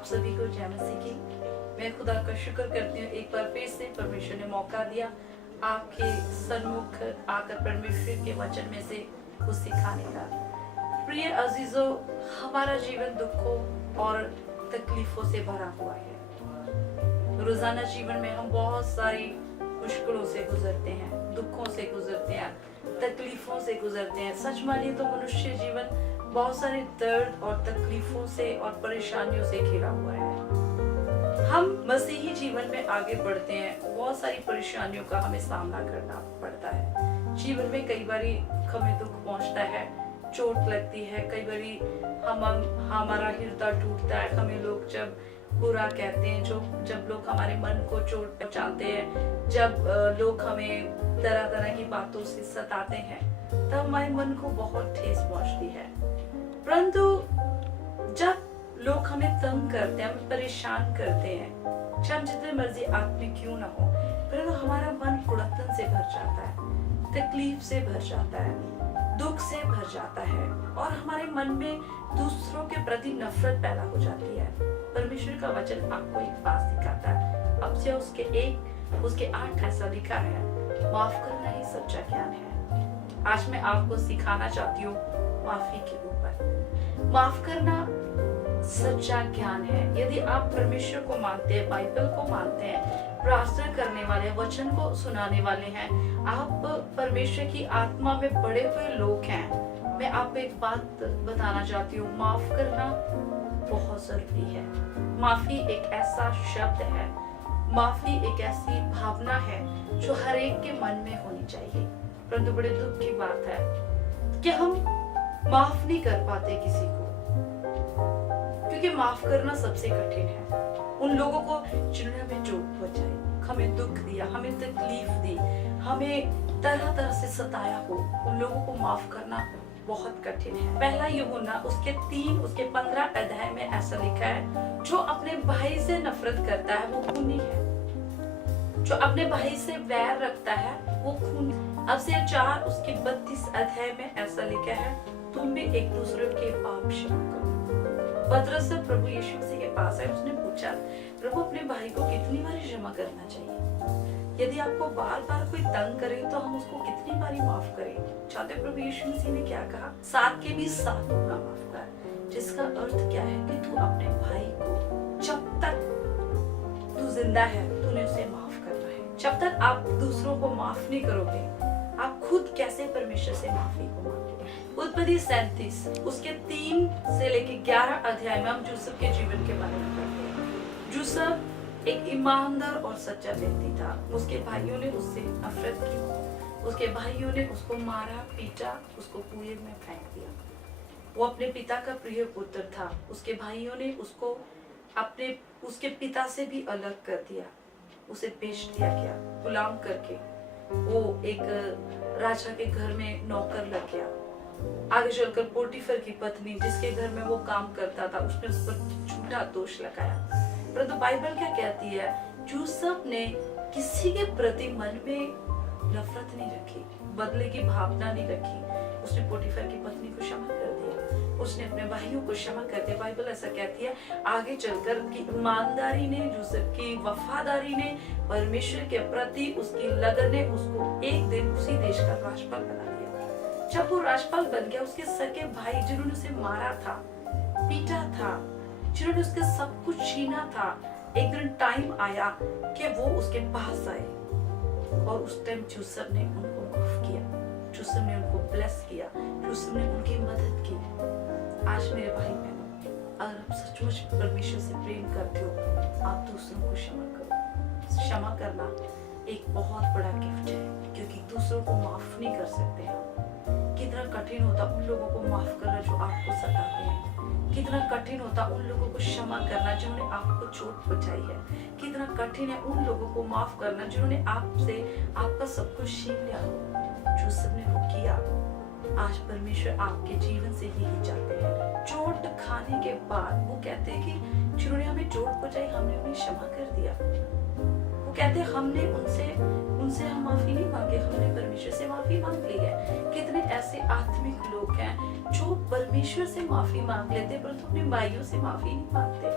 आप सभी को जय मसीह की। मैं खुदा का शुक्र करती हूँ, एक बार फिर से परमेश्वर ने मौका दिया आपके सन्मुख आकर परमेश्वर के वचन में से कुछ सिखाने का। प्रिय अजीजों, हमारा जीवन दुखों और तकलीफों से भरा हुआ है। रोजाना जीवन में हम बहुत सारी मुश्किलों से गुजरते हैं, दुखों से गुजरते हैं, तकलीफों से गुजरते हैं। सच मानिए तो मनुष्य जीवन बहुत सारे दर्द और तकलीफों से और परेशानियों से घिरा हुआ है। हम मसीही जीवन में आगे बढ़ते हैं, बहुत सारी परेशानियों का हमें सामना करना पड़ता है। जीवन में कई बारी हमें दुख पहुंचता है, चोट लगती है, कई बारी हमारा हृदय टूटता है। हमें लोग जब बुरा कहते हैं, जब लोग हमारे मन को चोट पहुंचाते हैं, जब लोग हमें तरह तरह की बातों से सताते हैं, तब हमारे मन को बहुत ठेस पहुंचती है। परंतु जब लोग हमें तंग करते हैं, हमें परेशान करते हैं, चाहे हम जितने मर्जी आत्मिक क्यों ना हो, परंतु हमारा मन कुड़तन से भर जाता है, तकलीफ से भर जाता है, दुख से भर जाता है और हमारे मन में दूसरों के प्रति नफरत पैदा हो जाती है। परमेश्वर का वचन आपको एक बात सिखाता है, अब से उसके 8 ऐसा लिखा है, माफ करना ही सच्चा ज्ञान है। आज मैं आपको सिखाना चाहती हूँ माफी के ऊपर। माफ करना सच्चा ज्ञान है। यदि आप परमेश्वर को मानते हैं, बाइबल को मानते हैं, प्रार्थना करने वाले, वचन को सुनाने वाले हैं, आप परमेश्वर की आत्मा में बड़े हुए लोग हैं, मैं आपको एक बात बताना चाहती हूँ, माफ करना बहुत जरूरी है। माफी एक ऐसा शब्द है, माफी एक ऐसी भावना है जो हर एक के मन में होनी चाहिए। परंतु बड़े दुख की बात है कि हम माफ नहीं कर पाते किसी को, क्योंकि माफ करना सबसे कठिन है। उन लोगों को जिन्होंने हमें चोट पहुंचाई, हमें दुख दिया, हमें तकलीफ दी, हमें तरह तरह से सताया हो, उन लोगों को माफ करना बहुत कठिन है। पहला यूहन्ना उसके 15 अध्याय में ऐसा लिखा है, जो अपने भाई से नफरत करता है वो खूनी है, जो अपने भाई से वैर रखता है वो खूनी। अब से 4 उसके 32 अध्याय में ऐसा लिखा है, तुम भी एक दूसरे के पाप क्षमा करो। पतरस प्रभु यीशु मसीह के पास है, उसने पूछा, प्रभु अपने भाई को कितनी बार क्षमा करना चाहिए? यदि आपको बार बार कोई तंग करे तो हम उसको कितनी बारी माफ करें? चाहते प्रभु यीशु मसीह ने क्या कहा? 7 के भी 7 गुना माफ कर। जिसका अर्थ क्या है कि तू अपने भाई को जब तक तू जिंदा है तूने उसे माफ करना है। जब तक आप दूसरों को माफ नहीं करोगे, आप खुद कैसे परमेश्वर से माफी को मांगोगे? उत्पत्ति 37 उसके 3 से लेके 11 अध्याय में हम यूसुफ के जीवन के बारे में पढ़ते हैं। यूसुफ एक ईमानदार और सच्चा व्यक्ति था। उसके भाइयों ने उससे नफरत की, उसके भाइयों ने उसको मारा, पीटा, उसको कुएं में फेंक दिया। वो अपने पिता का प्रिय पुत्र था। उसके भाइयों ने उसको उसके पिता से भी अलग कर दिया, उसे बेच दिया गया गुलाम करके। वो एक राजा के घर में नौकर लग गया। आगे चलकर पोटीफर की पत्नी जिसके घर में वो काम करता था, उसने उस पर झूठा दोष लगाया। परंतु बाइबल क्या कहती है? यूसुफ ने किसी के प्रति मन में नफरत नहीं रखी, बदले की भावना नहीं रखी। उसने पोटीफर की पत्नी को क्षमा कर दिया, उसने अपने भाइयों को क्षमा कर दिया। बाइबल ऐसा कहती है आगे चलकर कि ईमानदारी ने, यूसुफ की वफादारी ने, परमेश्वर के प्रति उसकी लगन ने उसको एक दिन उसी देश का राजपाल बना दिया। जब वो राजपाल बन गया, उसके सगे भाई जिन्होंने उसे मारा था, पीटा था, जिन्होंने उसके सब कुछ छीना था, एक दिन टाइम आया कि वो उसके पास आए और उस टाइम यूसुफ ने उनको माफ किया, यूसुफ ने उनको ब्लेस किया, यूसुफ ने उनकी मदद की। आज मेरे भाई बहनों, अगर आप सचमुच परमेश्वर से प्रेम करते हो, आप दूसरों को क्षमा करो। क्षमा करना एक बहुत बड़ा गिफ्ट है, क्योंकि दूसरों को माफ नहीं कर सकते हम। कितना कठिन होता उन लोगों को माफ करना जो आपको सताते हैं, कितना कठिन होता उन लोगों को क्षमा करना जिन्होंने आपको चोट पहुंचाई है, कितना कठिन है उन लोगों को माफ करना जिन्होंने आपसे आपका सब कुछ छीन लिया हो। यूसुफ ने वो किया। आज परमेश्वर आपके जीवन से यही चाहते हैं। चोट खाने के बाद वो कहते हैं कि जिन्होंने हमें चोट पहुंचाई हमने उन्हें क्षमा कर दिया। वो कहते हैं हमने उनसे उनसे हम माफी नहीं मांगे, हमने परमेश्वर से माफी मांग ली है। कितने ऐसे आत्मिक लोग हैं जो परमेश्वर से माफी मांग लेते परंतु अपने भाइयों से माफी नहीं मांगते।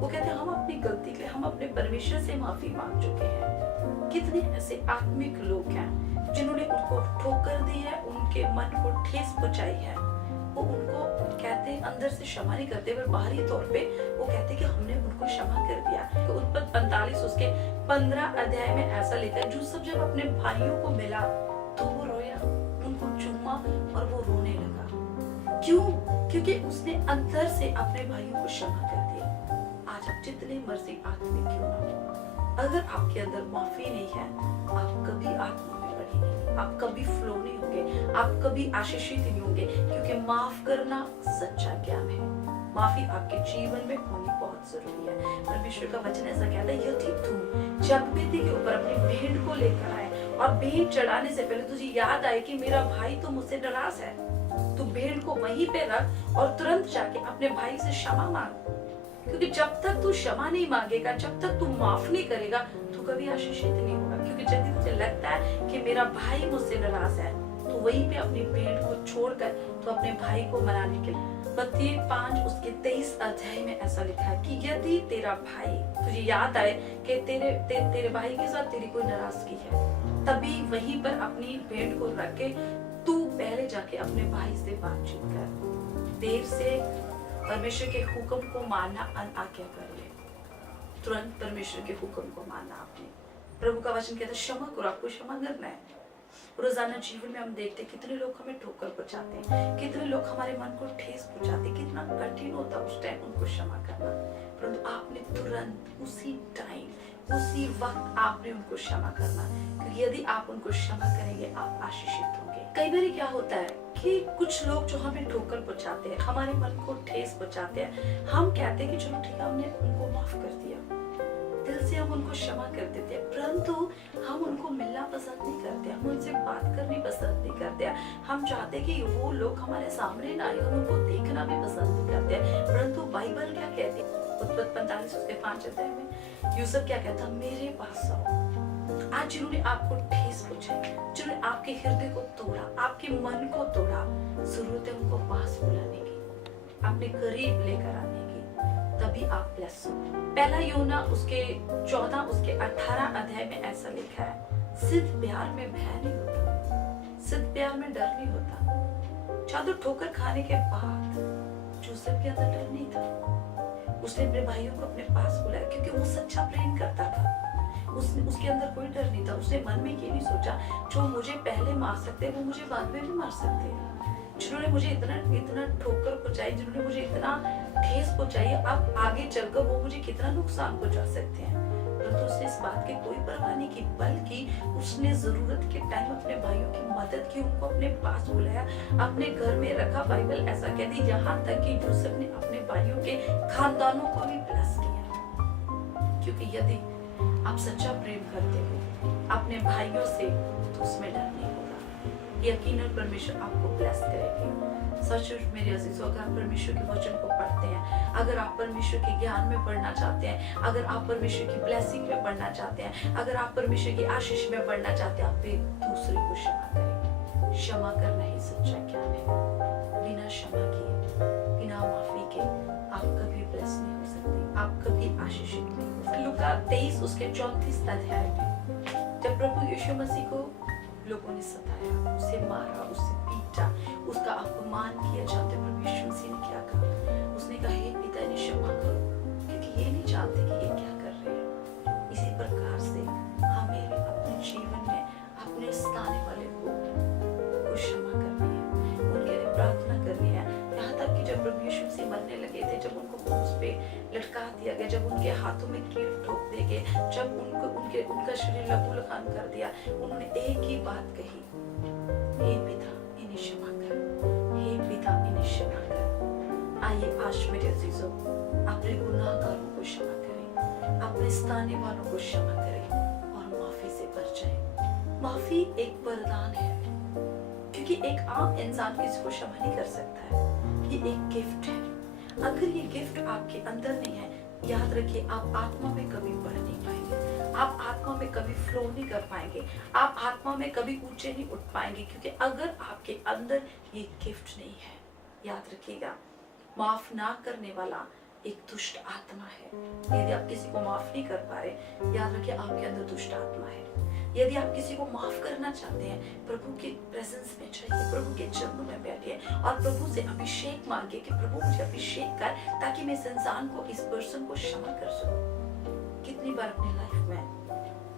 वो कहते हैं हम अपनी गलती के लिए हम अपने परमेश्वर से माफी मांग चुके हैं। कितने ऐसे आत्मिक लोग हैं जिन्होंने उनको ठोकर दी है, उनके मन को ठेस पहुंचाई है, वो उनको कहते हैं अंदर से क्षमा नहीं करते पर बाहरी तौर पे वो कहते हैं कि हमने उनको क्षमा कर दिया। तो उत्पत्ति 45 उसके 15 अध्याय में ऐसा लिखा है, यूसुफ जब अपने भाइयों को मिला तो वो रोया, उनको चूमा और वो रोने लगा। क्यों? क्योंकि उसने अंदर से अपने भाइयों को क्षमा कर दिया। आज आप जितने मर्जी आत्मिक क्यों ना हो, अगर आपके अंदर माफी नहीं है, आप कभी आत्मा में बढ़ेंगे, आप कभी फ्लो नहीं होंगे, आप कभी आशीषित नहीं होंगे। क्योंकि माफ करना सच्चा ज्ञान है। माफी आपके जीवन में होनी बहुत जरूरी है। परमेश्वर का वचन ऐसा कहता है, यदि तुम जगवेदी के ऊपर अपनी भेंट को लेकर आए और भेंट चढ़ाने से पहले तुझे याद आए कि मेरा भाई तो मुझसे नाराज है, तो भेंट को वहीं पे रख और तुरंत जाके अपने भाई से क्षमा मांग। क्योंकि जब तक तू क्षमा नहीं मांगेगा, जब तक तू माफ नहीं करेगा, तू कभी आशीषित नहीं होगा। क्योंकि जब तुझे लगता है कि मेरा भाई मुझसे नाराज है, तो वहीं पे अपनी भेंट को छोड़कर तो अपने भाई को मनाने के लिए मत्ती 5 उसके 23 अध्याय में ऐसा लिखा है कि यदि तेरा भाई तुझे याद आए कि तेरे भाई के साथ तेरी कोई नाराजगी है, तभी वहीं पर अपनी भेंट को रख के तू पहले जाके अपने भाई से बातचीत कर। देर से परमेश्वर के हुक्म को मानना अनाज्ञाकारी है। तुरंत परमेश्वर के हुक्म को मानना। आपने प्रभु का वचन कहता है क्षमा करो, आपको क्षमा करना है। रोजाना जीवन में हम देखते हैं कितने लोग हमें ठोकर पहुंचाते हैं, कितने लोग हमारे मन को ठेस पहुंचाते हैं, कितना कठिन होता है उस टाइम उनको क्षमा करना। परंतु आपने तुरंत उसी टाइम उसी वक्त आपने उनको क्षमा करना, क्योंकि यदि आप उनको क्षमा करेंगे आप आशीषित होंगे। कई बार क्या होता है कि कुछ लोग जो हमें ठोकर पहुंचाते हैं, हमारे मन को ठेस पहुंचाते हैं, हम कहते हैं कि चलो ठीक है हमने उनको माफ कर दिया, दिल से हम उनको क्षमा कर देते हैं, परंतु हम उनको मिलना पसंद नहीं करते, हम उनसे बात करनी पसंद नहीं करते। हम चाहते हैं कि वो लोग हमारे सामने ना आए, हम उनको देखना भी पसंद नहीं करते। परंतु बाइबल क्या कहती है? उत्पत्ति 45 उसके 5 अध्याय में यूसुफ क्या कहता, मेरे पास आओ। आज जिन्होंने आपको ठेस पहुंचाई, जिन्होंने आपके हृदय को तोड़ा, आपके मन को तोड़ा, जरूरत है उनको पास बुलाने की, अपने करीब लेकर आने की, तभी आप ब्लेस हो। पहला यूहन्ना उसके 14 उसके 18 अध्याय में ऐसा लिखा है, सिर्फ प्यार में भय नहीं होता, सिर्फ प्यार में डर नहीं होता। जादू ठोकर खाने के बाद यूसुफ के अंदर डर नहीं था। उसने अपने भाइयों को अपने पास बुलाया क्योंकि वो सच्चा प्रेम करता था। उसके अंदर कोई डर नहीं था। उसने मन में ये नहीं सोचा जो मुझे पहले मार सकते हैं वो मुझे बाद में भी मार सकते हैं। जिन्होंने मुझे इतना ठोकर पहुंचाई, जिन्होंने मुझे इतना ठेस पहुंचाई, अब आगे चलकर वो मुझे कितना नुकसान पहुंचा सकते हैं। परंतु उसने इस बात की कोई परवाह नहीं की, बल्कि उसने जरूरत के टाइम अपने भाइयों की मदद की, उनको अपने पास बुलाया, अपने घर में रखा। बाइबल ऐसा कहती यहाँ तक कि यूसुफ ने अपने भाइयों के खानदानों को भी ब्लेस किया। क्योंकि यदि आप सच्चा प्रेम करते हो अपने भाइयों से, तो उसमें डर नहीं होगा। यकीनन परमेश्वर आपको ब्लेस करेगी। सच मेरे अजीजों, अगर आप परमेश्वर के वचन को पढ़ते हैं, अगर आप परमेश्वर के ज्ञान में पढ़ना चाहते हैं, अगर आप परमेश्वर की ब्लेसिंग में पढ़ना चाहते हैं, अगर आप परमेश्वर की आशीष में पढ़ना चाहते हैं, आप एक दूसरे को क्षमा करें। क्षमा करना ही सच्चा ज्ञान है। बिना क्षमा किए, बिना माफी के आप कभी ब्लेस नहीं हो सकते, आप कभी आशीषित नहीं हो सकते। लूका 23 उसके 34 अध्याय में जब प्रभु यीशु मसीह को लोगों ने सताया, उसे मारा, उसे पीटा, उसका अपमान किया जाते, प्रभु यीशु मसीह ने क्या कहा? उसने कहा, हे पिता इन्हें क्षमा करो, क्योंकि ये नहीं जानते कि ये क्या कर रहे हैं। इसी प्रकार से हमें भी अपने जीवन में अपने सताने वाले को क्षमा करनी है, उनके लिए प्रार्थना करनी है। यहाँ तक कि जब प्रभु यीशु मसीह मरने लगे थे, जब उनको क्रूस पे लटका दिया गया, जब उनके हाथों में कील ठोक दिए गए, जब उनका शरीर लहूलुहान कर दिया, उन्होंने एक ही बात कही, हे पिता इन्हें क्षमा कर, हे पिता इन्हें क्षमा कर। आइए आज मेरे अजीजों, अपने गुनाहगारों को क्षमा करें, अपने सताने वालों को क्षमा करें और माफी से भर जाएं। माफी एक वरदान है, क्योंकि एक आम इंसान किसी को क्षमा नहीं कर सकता है। ये एक गिफ्ट है। अगर ये गिफ्ट आपके अंदर नहीं है, याद रखिए आप आत्मा में कभी बढ़ नहीं पाएंगे, आप आत्मा में कभी फ्लो नहीं कर पाएंगे, आप आत्मा में कभी ऊंचे नहीं उठ पाएंगे, क्योंकि अगर आपके अंदर ये गिफ्ट नहीं है। याद रखिएगा, माफ ना करने वाला एक दुष्ट आत्मा है। यदि आप किसी को माफ नहीं कर पा रहे, याद रखिए आपके अंदर दुष्ट आत्मा है। यदि आप किसी को माफ करना चाहते हैं, प्रभु के प्रेजेंस में जाइए, प्रभु के चरणों में बैठिए और प्रभु से अभिषेक मांगिए कि प्रभु मुझे अभिषेक कर, ताकि मैं इस इंसान को, इस पर्सन को क्षमा कर सकूं। कितनी बार अपनी लाइफ में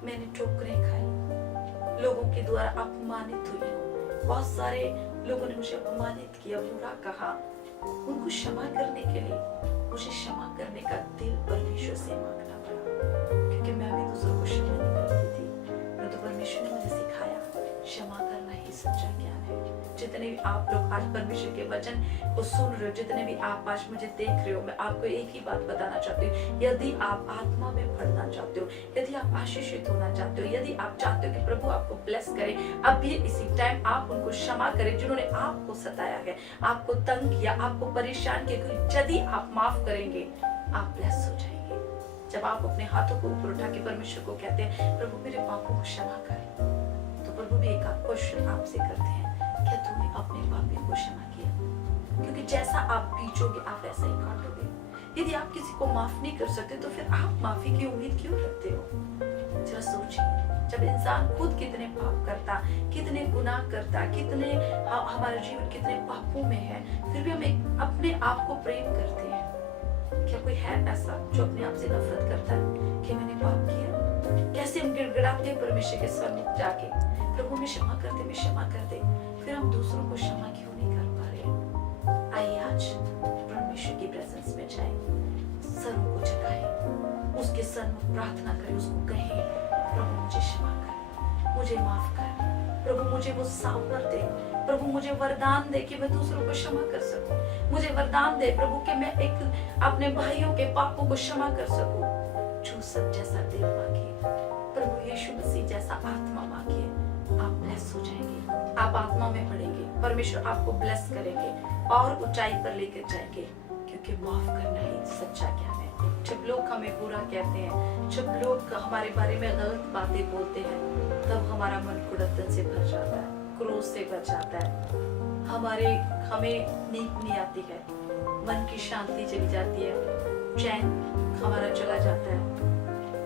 मैंने ठोकरें खाई, लोगों के द्वारा अपमानित हुई हूँ, बहुत सारे लोगों ने मुझे अपमानित किया, बुरा कहा, उनको क्षमा करने के लिए मुझे क्षमा करने का दिल परमेश्वर से मांगना पड़ा, क्योंकि मैं भी दूसरों को क्षमा नहीं करती थी। परंतु परमेश्वर ने मुझे सिखाया क्षमा करना ही सच्चा ज्ञान है। जितने भी आप लोग आज परमेश्वर के वचन को सुन रहे हो, जितने भी आप आज मुझे देख रहे हो, मैं आपको एक ही बात बताना चाहती हूँ, यदि आप आत्मा में बढ़ना चाहते हो, यदि आप आशीषित होना चाहते हो, यदि आप चाहते हो कि प्रभु आपको ब्लेस करे, अब भी इसी टाइम आप उनको क्षमा करें जिन्होंने आपको सताया है, आपको तंग किया, आपको परेशान किया। यदि आप माफ करेंगे, आप ब्लेस हो जाएंगे। जब आप अपने हाथों को ऊपर उठा के परमेश्वर को कहते हैं, प्रभु मेरे पापों को क्षमा कर, तो प्रभु भी एक क्वेश्चन आपसे करते हैं, क्या तूने अपने पापों को क्षमा किया? क्योंकि जैसा आप बीजोगे आप वैसा ही काटोगे। यदि आप किसी को माफ नहीं कर सकते, तो फिर आप माफी की उम्मीद क्यों रखते हो? जरा सोचिए, जब इंसान खुद कितने पाप करता, कितने गुनाह करता, कितने हमारा जीवन कितने पापों में है, फिर भी हम अपने आप को प्रेम करते हैं। क्या कोई है ऐसा जो अपने आप से नफरत करता है कि मैंने पाप किया? कैसे हम गिड़गिड़ाते हैं परमेश्वर के सन्मुख जाके, प्रभु में क्षमा कर दे, मैं क्षमा कर दे, फिर हम दूसरों को क्षमा क्यों नहीं कर पा रहे? आइए आज परमेश्वर की प्रेजेंस में जाए, सरों को झुकाएं, उसके सन्मुख प्रार्थना करें, उसको कहें, प्रभु मुझे क्षमा कर, मुझे माफ कर, प्रभु मुझे वो सामर्थ दे, प्रभु मुझे वरदान दे कि मैं दूसरों को क्षमा कर सकूं, मुझे वरदान दे प्रभु कि मैं एक अपने भाइयों के पापों को क्षमा कर सकूं। जोसेफ जैसा दिल मांगिए, प्रभु यीशु मसीह जैसा आत्मा मांगिए, आप ब्लेस हो जाएंगे, आप आत्मा में बढ़ेंगे, परमेश्वर आपको ब्लेस करेंगे और ऊंचाई पर लेकर जाएंगे, क्योंकि माफ करना ही सच्चा ज्ञान है। जब लोग हमें बुरा कहते हैं, जब लोग हमारे बारे में गलत बातें बोलते हैं, तब हमारा मन कुड़तन से भर जाता है, क्रोध से भर जाता है, हमें नींद नहीं आती है, मन की शांति चली जाती है, चैन हमारा चला जाता है,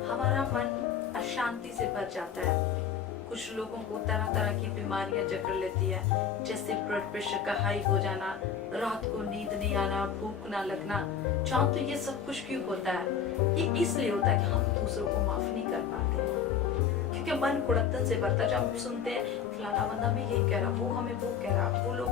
हमारा मन अशांति से भर जाता है। कुछ लोगों को तरह तरह की बीमारियां जकड़ लेती है, जैसे ब्लड प्रेशर का हाई हो जाना, रात को नींद नहीं आना, भूख ना लगना। जानते हो ये सब कुछ क्यों होता है? ये इसलिए होता है कि हम दूसरों को माफ नहीं कर पाते, क्योंकि मन कुड़तन से भरता। जब हम सुनते हैं फलाना बंदा में ये कह रहा, वो हमें वो कह रहा, वो लोग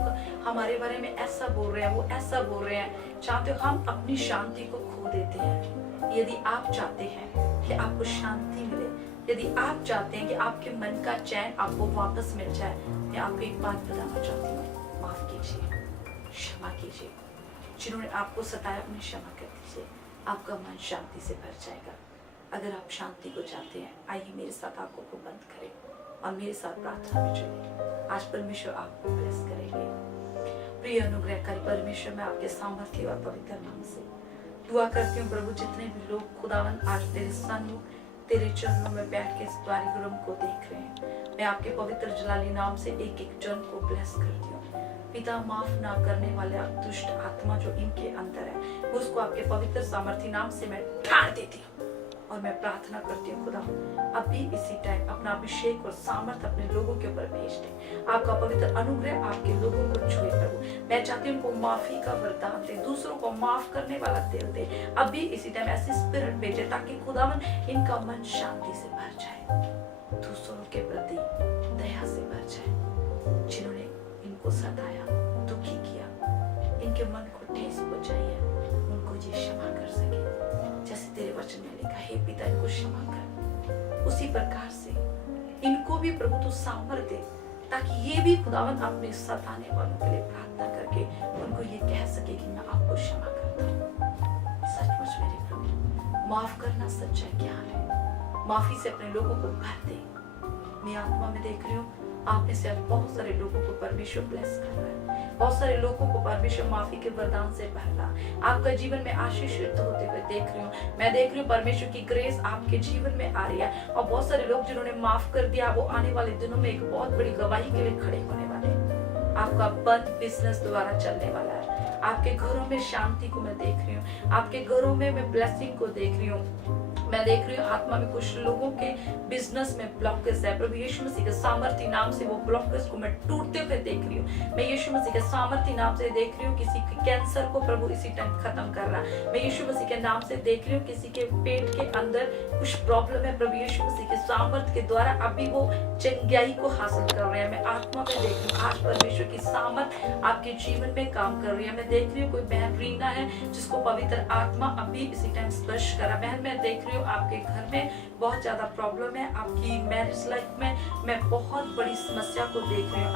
हमारे बारे में ऐसा बोल रहे हैं, वो ऐसा बोल रहे हैं, चाहते हो हम अपनी शांति को खो देते हैं। यदि आप चाहते हैं कि आपको शांति मिले, यदि आप चाहते हैं कि आपके मन का चैन आपको वापस मिल जाए, मैं आपको एक बात बताना चाहती हूँ, माफ कीजिए, क्षमा कीजिए। जिन्होंने आपको सताया उन्हें क्षमा कर दीजिए, आपका मन शांति से भर जाएगा। अगर आप शांति को चाहते हैं, आइए मेरे साथ आंखों को बंद करें और मेरे साथ प्रार्थना में जुड़े। आज परमेश्वर आपको ब्लेस करेंगे। प्रिय अनुग्रहकारी परमेश्वर, मैं आपके सामर्थ्य और पवित्र नाम से दुआ करती हूँ प्रभु, जितने भी लोग खुदावन आज तेरे सन्मुख, तेरे चरणों में बैठ के इस द्वारी रूम को देख रहे हैं, मैं आपके पवित्र जलाली नाम से एक एक जन को ब्लेस करती हूँ। पिता, माफ ना करने वाले दुष्ट आत्मा जो इनके अंदर है, उसको आपके पवित्र सामर्थ्य नाम से मैं ठाड़ देती हूँ और मैं प्रार्थना करती हूँ खुदा, अभी इसी टाइम अपना अभिषेक और सामर्थ अपने लोगों के ऊपर भेज दे। आपका पवित्र अनुग्रह आपके लोगों को छुए प्रभु। मैं चाहती हूँ उनको माफी का वरदान दे, दूसरों को माफ करने वाला दिल दे। अभी इसी टाइम ऐसी स्पिरिट भेजे ताकि खुदावन इनका मन शांति से भर जाए, दूसरों के प्रति दया से भर जाए। जिन्होंने इनको सताया, दुखी किया, इनके मन को ठेस पहुंचाई है, उनको ये क्षमा कर सके, जैसे तेरे वचन में लिखा, हे पिता इनको क्षमा कर। उसी प्रकार से इनको भी प्रभु तू सामर्थ दे, ताकि ये भी खुदावन अपने सताने वालों के लिए प्रार्थना करके उनको ये कह सके कि मैं आपको क्षमा करता हूँ। सचमुच मेरे प्रभु, माफ करना सच्चा ज्ञान है। माफी से अपने लोगों को भर दे। मैं आत्मा में देख रही हूँ, आप में से आज बहुत सारे लोगों को परमेश्वर ब्लेस कर रहा है। बहुत सारे लोगों को परमेश्वर माफी के वरदान से भरना, आपका जीवन में आशीषित होते हुए देख रही हूँ। मैं देख रही हूँ परमेश्वर की ग्रेस आपके जीवन में आ रही है, और बहुत सारे लोग जिन्होंने माफ कर दिया वो आने वाले दिनों में एक बहुत बड़ी गवाही के लिए खड़े होने वाले हैं। आपका बंद बिजनेस दोबारा चलने वाला है। आपके घरों में शांति को मैं देख रही हूँ, आपके घरों में मैं ब्लेसिंग को देख रही हूँ। मैं देख रही हूँ आत्मा में कुछ लोगों के बिजनेस में ब्लॉकेज है, प्रभु यीशु मसीह के सामर्थ्य नाम से वो ब्लॉकेज को मैं टूटते हुए देख रही हूँ। मैं यीशु मसीह के सामर्थ्य नाम से देख रही हूँ किसी के कैंसर को प्रभु इसी टाइम खत्म कर रहा है। मैं यीशु मसीह के नाम से देख रही हूँ किसी के पेट के अंदर कुछ प्रॉब्लम है, प्रभु यीशु मसीह के सामर्थ्य के द्वारा अभी वो चंगाई को हासिल कर रहे हैं। मैं आत्मा में देख रही हूँ आज परमेश्वर की सामर्थ आपके जीवन में काम कर रही है। मैं देख रही हूँ कोई बहन रीना है जिसको पवित्र आत्मा अभी इसी टाइम स्पर्श करा। बहन मैं देख रही हूँ आपके घर में बहुत ज्यादा प्रॉब्लम है, आपकी मैरिज लाइफ में मैं बहुत बड़ी समस्या को देख रही हूँ।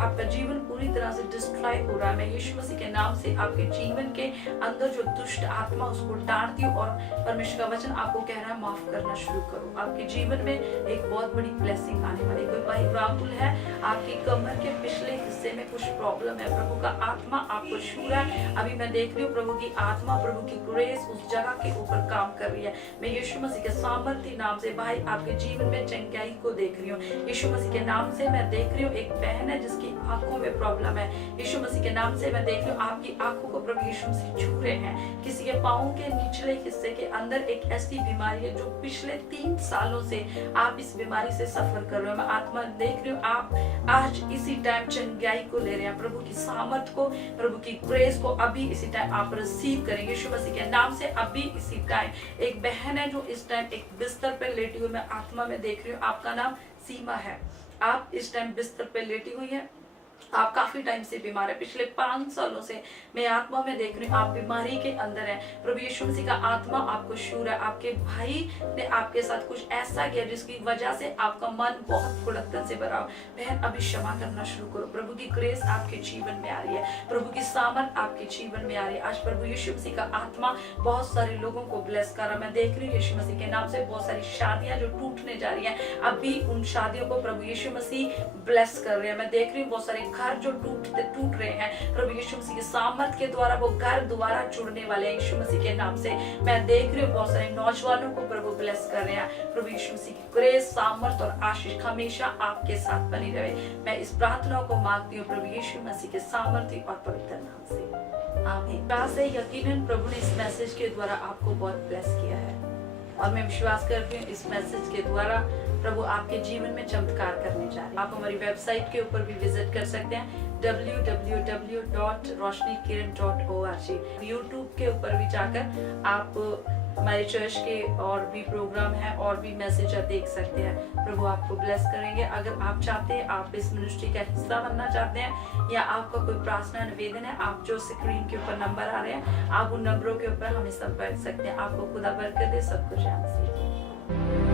आपका जीवन पूरी तरह से डिस्ट्रॉय हो रहा है। मैं यीशु मसीह के नाम से आपके जीवन के अंदर जो दुष्ट आत्मा उसको डांटती हूँ, और परमेश्वर का वचन आपको कह रहा है माफ करना शुरू करो। आपके जीवन में एक बहुत बड़ी ब्लेसिंग आने वाली। कोई भाई राहुल है, आपकी कमर के पिछले हिस्से में कुछ प्रॉब्लम है, प्रभु का आत्मा आपको छू रहा है। अभी मैं देख रही हूँ प्रभु की आत्मा, प्रभु की ग्रेस उस जगह के ऊपर काम कर रही है। मैं यीशु मसीह के सामर्थ्य नाम से भाई आपके जीवन में चंगाई को देख रही हूँ। यीशु मसीह के नाम से मैं देख रही हूँ एक बहन है जिसकी आंखों में प्रॉब्लम है। यीशु मसीह के नाम से मैं देख रही हूँ आपकी आंखों को प्रभु यीशु मसीह छू रहे हैं। किसी के पाँव के निचले हिस्से के अंदर एक ऐसी बीमारी है जो पिछले 3 सालों से आप इस बीमारी से सफर कर रहे हो। मैं आत्मा देख रही हूँ आप आज इसी टाइम चंगाई को ले रहे हैं। प्रभु की सामर्थ को, प्रभु की ग्रेस को अभी इसी टाइम आप रिसीव करेंगे यीशु मसीह के नाम से। अभी इसी टाइम एक बहन है जो इस टाइम एक बिस्तर पे लेटी हुई, मैं आत्मा में देख रही हूँ आपका नाम सीमा है। आप इस टाइम बिस्तर पे लेटी हुई है, आप काफी टाइम से बीमार है, पिछले 5 सालों से मैं आत्मा में देख रही हूँ आप बीमारी के अंदर है। प्रभु यीशु मसीह का आत्मा आपको छू रहा है। आपके भाई ने आपके साथ कुछ ऐसा किया जिसकी वजह से आपका मन बहुत कुड़कन से भरा हो। बहन अभी क्षमा करना शुरू करो। प्रभु की ग्रेस आपके जीवन में आ रही है, प्रभु की सामर्थ आपके जीवन में आ रही है। आज प्रभु यीशु मसीह का आत्मा बहुत सारे लोगों को ब्लेस कर रहा है। मैं देख रही हूँ यीशु मसीह के नाम से बहुत सारी शादियां जो टूटने जा रही है, अभी उन शादियों को प्रभु यीशु मसीह ब्लेस कर रहे हैं। मैं देख रही हूँ बहुत सारे घर जो टूट रहे हैं, प्रभु यीशु मसीह के सामर्थ के द्वारा वो घर दोबारा जुड़ने वाले हैं यीशु मसीह के नाम से। मैं देख रही हूँ बहुत सारे नौजवानों को प्रभु ब्लेस कर रहे हैं। प्रभु यीशु मसीह की ग्रेस, सामर्थ और आशीष हमेशा आपके साथ बनी रहे। मैं इस प्रार्थना को मांगती हूँ प्रभु यीशु मसीह के सामर्थ्य और पवित्र नाम से, आमीन। से यकीनन प्रभु ने इस मैसेज के द्वारा आपको बहुत ब्लेस किया है, और मैं विश्वास करती हूँ इस मैसेज के द्वारा प्रभु आपके जीवन में चमत्कार करने जा रहे हैं। आप हमारी वेबसाइट के ऊपर भी विजिट कर सकते हैं www.roshnikiran.org। यूट्यूब के ऊपर भी जाकर आप हमारे चर्च के और भी प्रोग्राम है और भी मैसेज देख सकते हैं। प्रभु आपको ब्लेस करेंगे। अगर आप चाहते हैं, आप इस मिनिस्ट्री का हिस्सा बनना चाहते हैं, या आपका कोई प्रार्थना निवेदन है, आप जो स्क्रीन के ऊपर नंबर आ रहे हैं आप उन नंबरों के ऊपर हमें संपर्क सकते हैं। आपको खुदा बरकत दे। सब कुछ है।